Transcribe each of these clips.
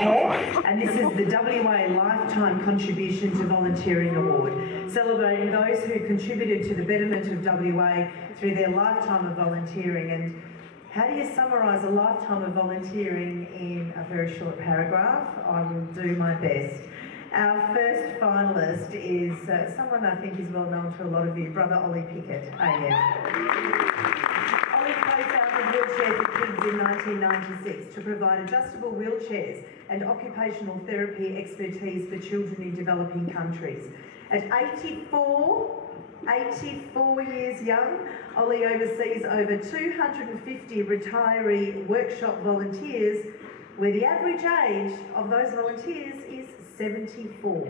And this is the WA Lifetime Contribution to Volunteering Award, celebrating those who contributed to the betterment of WA through their lifetime of volunteering. And how do you summarise a lifetime of volunteering in a very short paragraph? I will do my best. Our first finalist is someone I think is well known to a lot of you, Brother Ollie Pickett, AF. Ollie co-founded Wheelchair for Kids in 1996 to provide adjustable wheelchairs and occupational therapy expertise for children in developing countries. At 84 years young, Ollie oversees over 250 retiree workshop volunteers, where the average age of those volunteers is 74.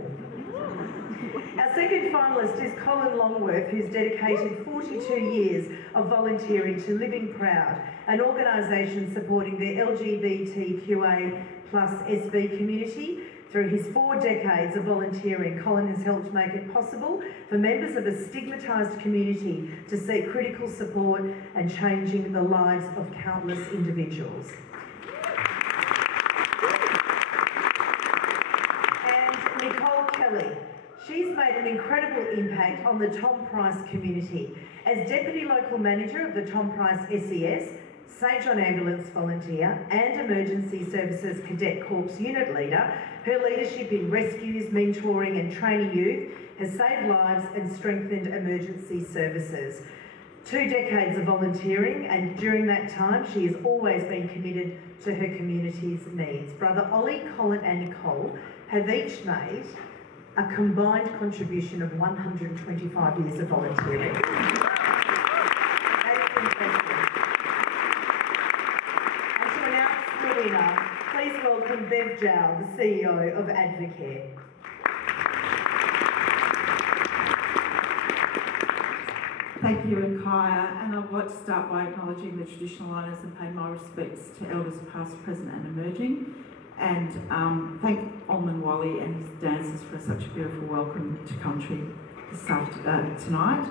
Our second finalist is Colin Longworth, who's dedicated 42 years of volunteering to Living Proud, an organisation supporting the LGBTQA plus SB community. Through his 4 decades of volunteering, Colin has helped make it possible for members of a stigmatised community to seek critical support and changing the lives of countless individuals. She's made an incredible impact on the Tom Price community. As Deputy Local Manager of the Tom Price SES, St John Ambulance Volunteer and Emergency Services Cadet Corps Unit Leader, her leadership in rescues, mentoring and training youth has saved lives and strengthened emergency services. 2 decades of volunteering, and during that time she has always been committed to her community's needs. Brother Ollie, Colin and Nicole have each made a combined contribution of 125 years of volunteering. That's impressive. And to announce the winner, please welcome Bev Jow, the CEO of Advocare. Thank you, Nkaya, and I'd like to start by acknowledging the traditional owners and pay my respects to elders past, present and emerging. And thank Almond Wally and his dancers for such a beautiful welcome to country tonight.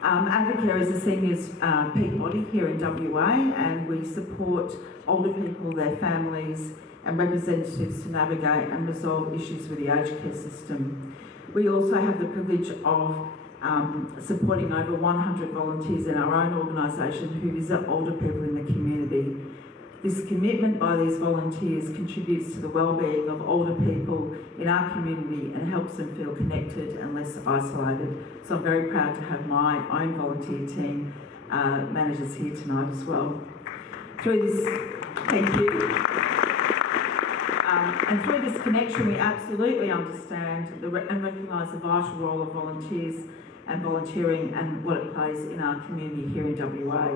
Advocare is a seniors peak body here in WA, and we support older people, their families and representatives to navigate and resolve issues with the aged care system. We also have the privilege of supporting over 100 volunteers in our own organisation who visit older people in the community. This commitment by these volunteers contributes to the well-being of older people in our community and helps them feel connected and less isolated. So I'm very proud to have my own volunteer team managers here tonight as well. Through this, thank you. And through this connection, we absolutely understand and recognise the vital role of volunteers and volunteering and what it plays in our community here in WA.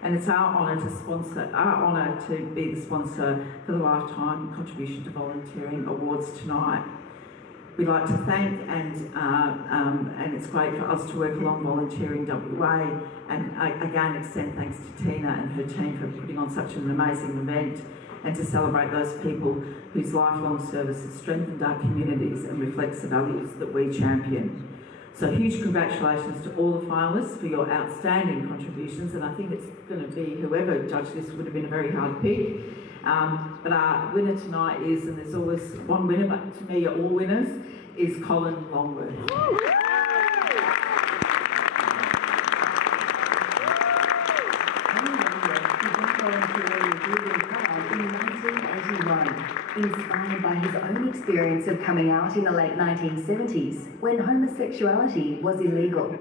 And it's our honour to be the sponsor for the Lifetime Contribution to Volunteering Awards tonight. We'd like to thank and it's great for us to work along Volunteering WA, and again extend thanks to Tina and her team for putting on such an amazing event and to celebrate those people whose lifelong service has strengthened our communities and reflects the values that we champion. So huge congratulations to all the finalists for your outstanding contributions, and I think it's going to be whoever judged this would have been a very hard pick. But our winner tonight is, and there's always one winner, but to me you're all winners, is Colin Longworth. Inspired by his own experience of coming out in the late 1970s, when homosexuality was illegal.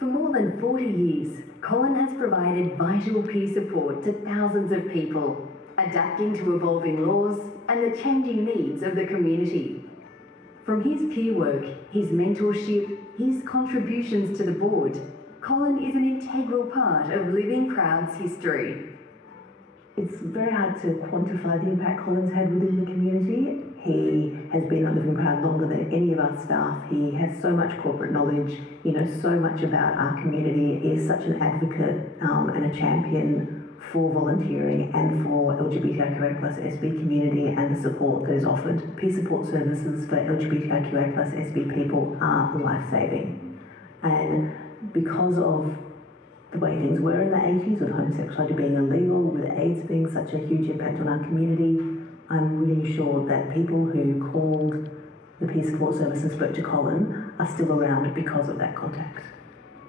For more than 40 years, Colin has provided vital peer support to thousands of people, adapting to evolving laws and the changing needs of the community. From his peer work, his mentorship, his contributions to the board, Colin is an integral part of Living Proud's history. It's very hard to quantify the impact Colin's had within the community. He has been at Living Proud longer than any of our staff. He has so much corporate knowledge, he knows so much about our community. He is such an advocate and a champion for volunteering and for LGBTIQA plus SB community and the support that is offered. Peer support services for LGBTIQA plus SB people are life-saving. And because of the way things were in the 80s, with homosexuality being illegal, with AIDS being such a huge impact on our community, I'm really sure that people who called the Peer Support Service and spoke to Colin are still around because of that contact.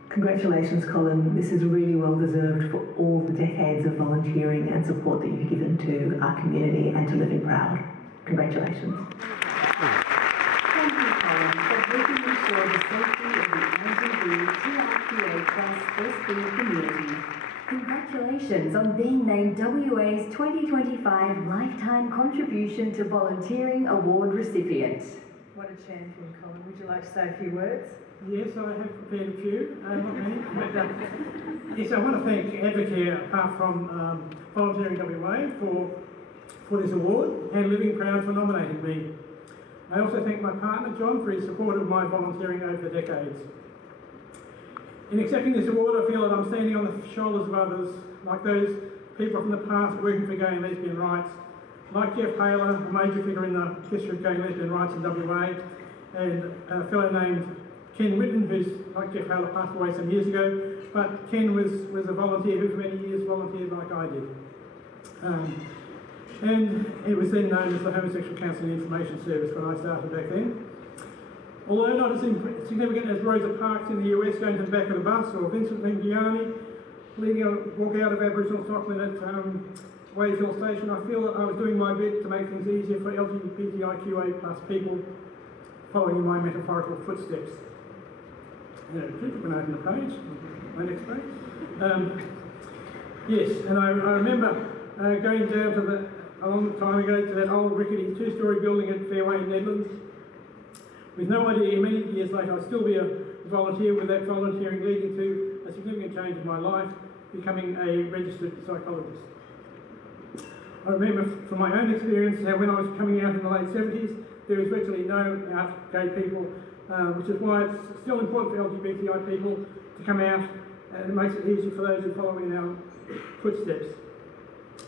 Congratulations, Colin. This is really well deserved for all the decades of volunteering and support that you've given to our community and to Living Proud. Congratulations. Thank you, Colin, for helping ensure the safety of the LGBTIQA+ Westin community. Congratulations on being named WA's 2025 Lifetime Contribution to Volunteering Award recipient. What a champion, Colin. Would you like to say a few words? Yes, I have prepared a few, not many. But, yes, I want to thank Advocare, apart from Volunteering WA, for this award, and Living Proud for nominating me. I also thank my partner, John, for his support of my volunteering over the decades. In accepting this award, I feel that I'm standing on the shoulders of others, like those people from the past working for gay and lesbian rights, like Jeff Haler, a major figure in the history of gay and lesbian rights in WA, and a fellow named Ken Whitten, who's, like Jeff Haler, passed away some years ago, but Ken was a volunteer who for many years volunteered like I did. And it was then known as the Homosexual Counselling Information Service when I started back then. Although not as significant as Rosa Parks in the US going to the back of the bus, or Vincent Lingiani leading a walk out of Aboriginal stockland at Waves Hill Station, I feel that I was doing my bit to make things easier for LGBTIQA+ people following in my metaphorical footsteps. Yeah, you can open the page, my next page. Yes, and I remember going down to a long time ago to that old rickety two-storey building at Fairway in Nedlands, with no idea many years later I'd still be a volunteer, with that volunteering leading to a significant change in my life, becoming a registered psychologist. I remember from my own experience how when I was coming out in the late 70s, there was virtually no out gay people, which is why it's still important for LGBTI people to come out, and it makes it easier for those who follow in our footsteps.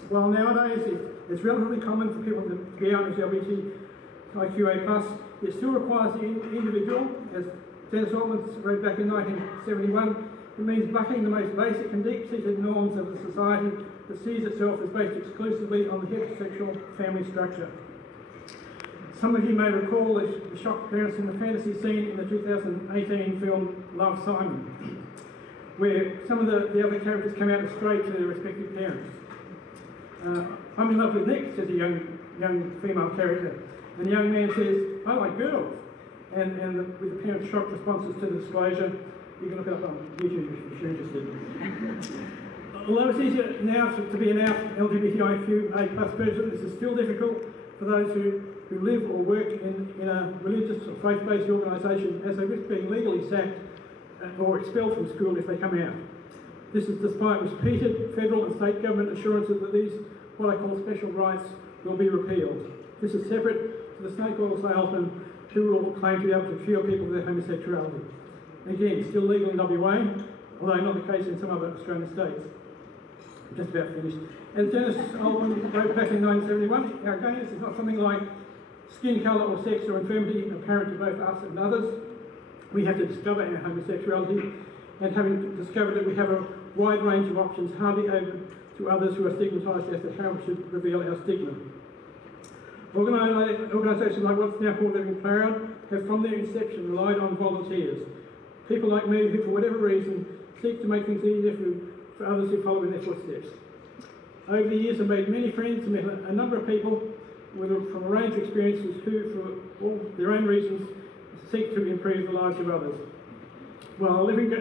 While nowadays it's relatively common for people to be out as LGBTIQA+, it still requires the individual, as Dennis Altman wrote back in 1971, it means bucking the most basic and deep-seated norms of a society that sees itself as based exclusively on the heterosexual family structure. Some of you may recall the shock appearance in the fantasy scene in the 2018 film Love, Simon, where some of the other characters come out as straight to their respective parents. I'm in love with Nick, says a young female character, and the young man says, I like girls. And with the parents' shocked responses to the disclosure, you can look it up on YouTube if you're interested. Although it's easier now to be an out LGBTIQA+ person, this is still difficult for those who live or work in a religious or faith-based organisation, as they risk being legally sacked or expelled from school if they come out. This is despite repeated federal and state government assurances that these, what I call special rights, will be repealed. This is separate to the snake oil salesmen who will claim to be able to cure people of their homosexuality. Again, still legal in WA, although not the case in some other Australian states. I'm just about finished. As Dennis Altman wrote back in 1971, our gayness is not something like skin colour or sex or infirmity apparent to both us and others. We have to discover our homosexuality, and having discovered it, we have a wide range of options hardly open to others who are stigmatised as to how we should reveal our stigma. Organisations like what's now called Living Proud have from their inception relied on volunteers. People like me who, for whatever reason, seek to make things easier for others who follow in their footsteps. Over the years I've made many friends and met a number of people from a range of experiences who, for all their own reasons, seek to improve the lives of others. While Living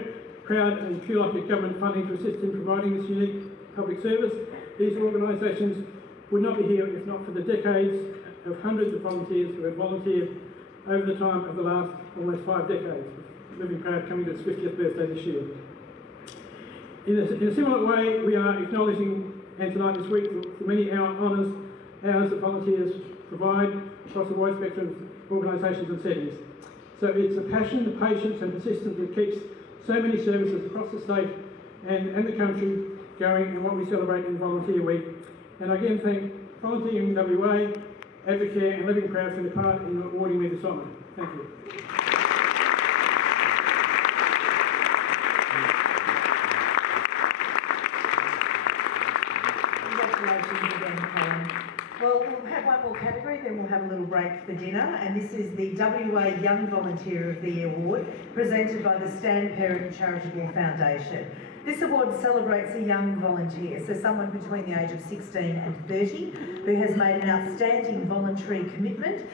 Proud and Pure Like government funding to assist in providing this unique public service, these organisations would not be here if not for the decades of hundreds of volunteers who have volunteered over the time of the last almost 5 decades. Living Proud coming to its 50th birthday this year. In a similar way, we are acknowledging, and tonight this week, the many hours that volunteers provide across a wide spectrum of organisations and settings. So it's the passion, the patience and persistence that keeps so many services across the state and the country going, and what we celebrate in Volunteer Week. And I again thank Volunteering WA, Advocare and Living Proud for their part in awarding me this honour. Thank you. Congratulations again, Colin. Well, we'll have one more category, then we'll have a little break for dinner, and this is the WA Young Volunteer of the Year Award, presented by the Stand Parent Charitable Foundation. This award celebrates a young volunteer, so someone between the age of 16 and 30, who has made an outstanding voluntary commitment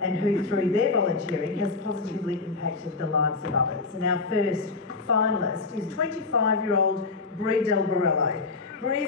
and who, through their volunteering, has positively impacted the lives of others. And our first finalist is 25-year-old Bree Del Borello. Bree is